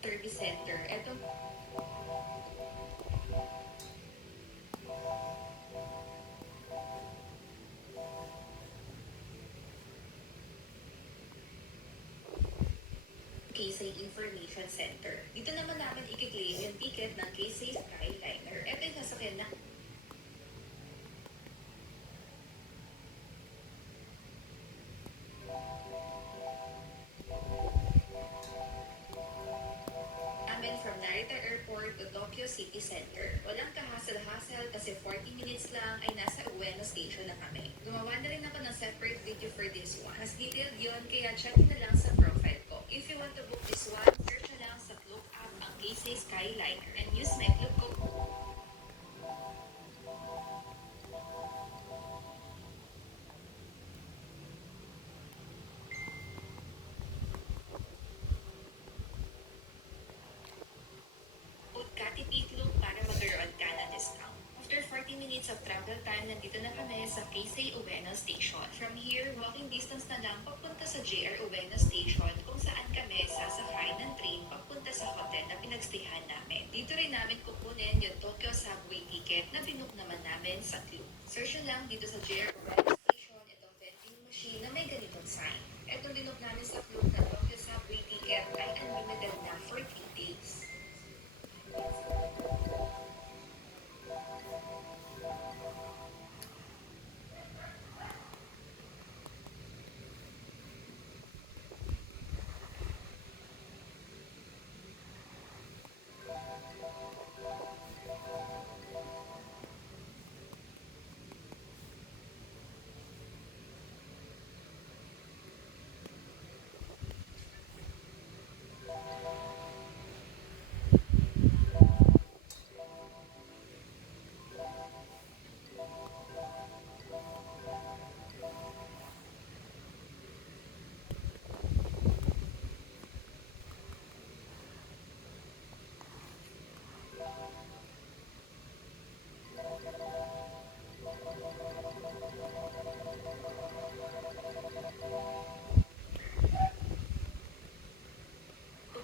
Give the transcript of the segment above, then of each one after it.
Service center. Ito, Kisei Information Center. Dito naman namin i-claim yung ticket ng Kisei Skyliner. Ito yung sasakyan na namin from Narita Airport to Tokyo City Center. Walang kahasel-hasel kasi 40 minutes lang ay nasa Ueno Station na kami. Gumawa na rin ako ng separate video for this one. Mas detailed yun, kaya check na lang sa profile ko. If you want to book this one, search na lang sa Klook app ang Kisei Skyliner and use my Klook code Katipitlook para magkaroon ka ng discount. After 40 minutes of travel time, nandito na kami sa Kisei Ueno Station. From here, walking distance na lang papunta sa JR Ueno Station kung saan kami sasakay ng train papunta sa hotel na pinagstayhan namin. Dito rin namin kukunin yung Tokyo Subway ticket na binook naman namin sa Klook. Search nyo lang dito sa JR Ueno Station itong vending machine na may ganitong sign. Itong binook namin sa Klook na Tokyo Subway ticket ay unlimited na for 3 days.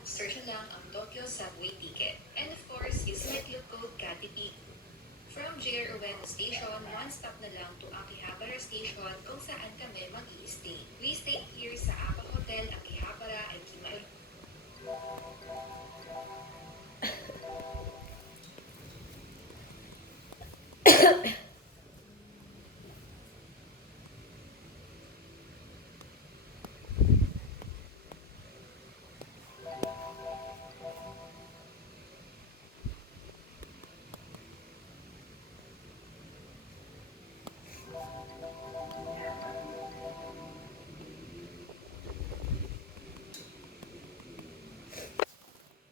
Search lang ang Tokyo Subway ticket. And of course, use my Klook code KATIPI. From JR Ueno Station, one stop na lang to Akihabara Station kung saan kami mag-i-stay. We stay here sa Apa Hotel, Akihabara, and Kimae.